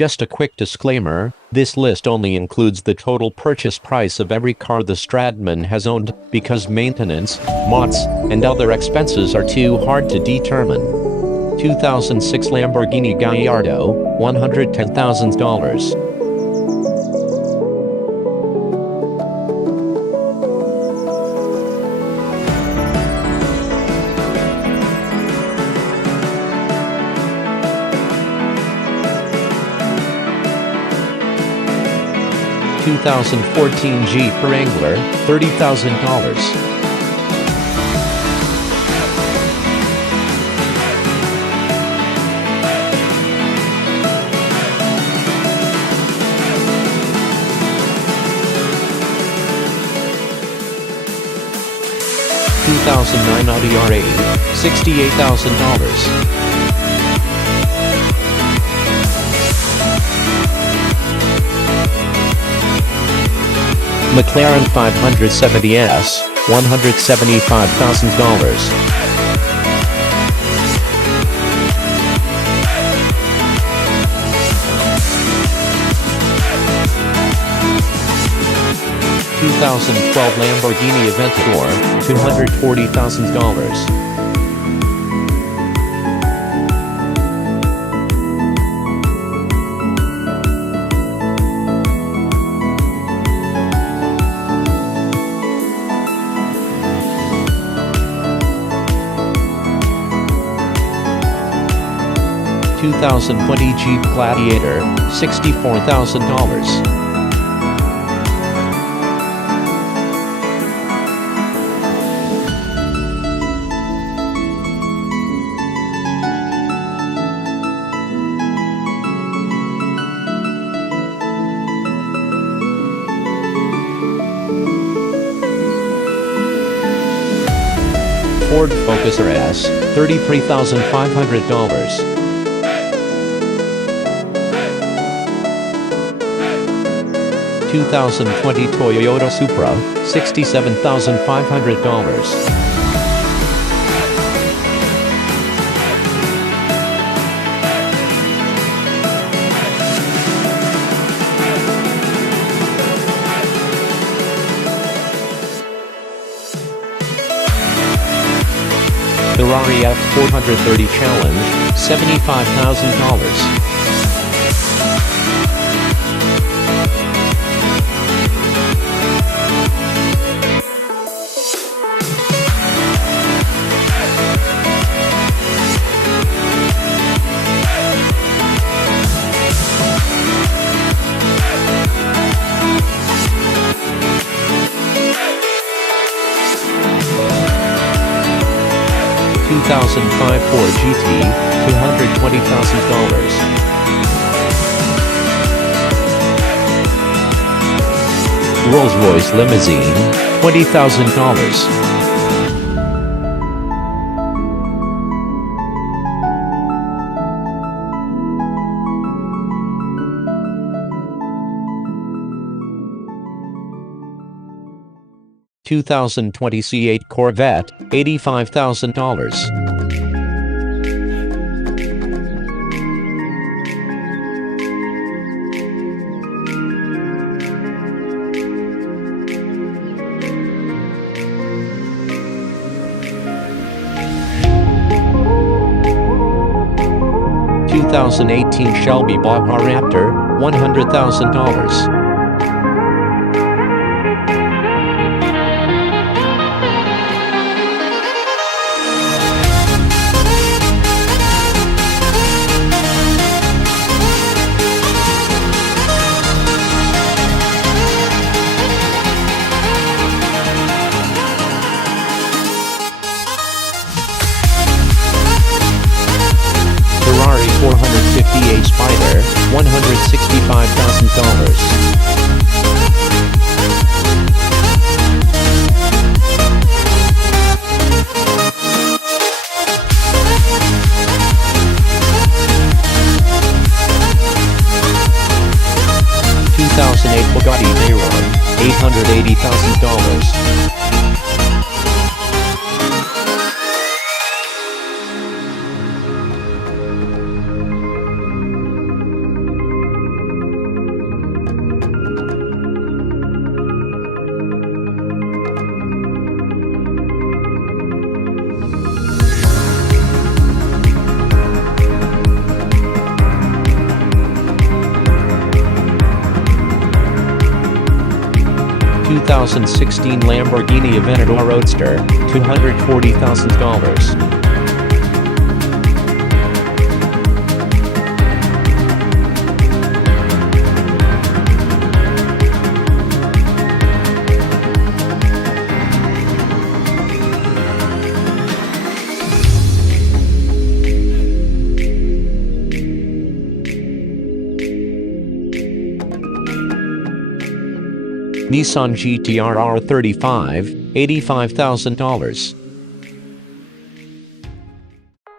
Just a quick disclaimer, this list only includes the total purchase price of every car TheStradman has owned, because maintenance, mods, and other expenses are too hard to determine. 2006 Lamborghini Gallardo, $110,000. 2014 Jeep Wrangler, $30,000. 2009 Audi R80, $68,000. McLaren 570S, $175,000. $2012 Lamborghini Aventador, $240,000. 2020 Jeep Gladiator, $64,000. Ford Focus RS, $33,500. 2020 Toyota Supra, $67,500. Ferrari F430 Challenge, $75,000. 2005 Ford GT, $220,000. Rolls-Royce Limousine, $20,000. 2020 C8 Corvette, $85,000. 2018 Shelby BAJA Raptor, $100,000. 458 Spider, $165,000. 2008 Bugatti Veyron, $880,000. 2009 2016 Lamborghini Aventador Roadster, $240,000. Nissan GT-R R35, $85,000.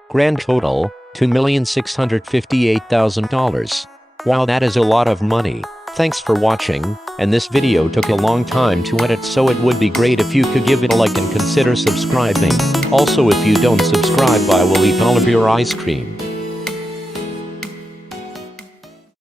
Grand total, $2,658,000. Wow, that is a lot of money. Thanks for watching, and this video took a long time to edit, so it would be great if you could give it a like and consider subscribing. Also, if you don't subscribe, I will eat all of your ice cream.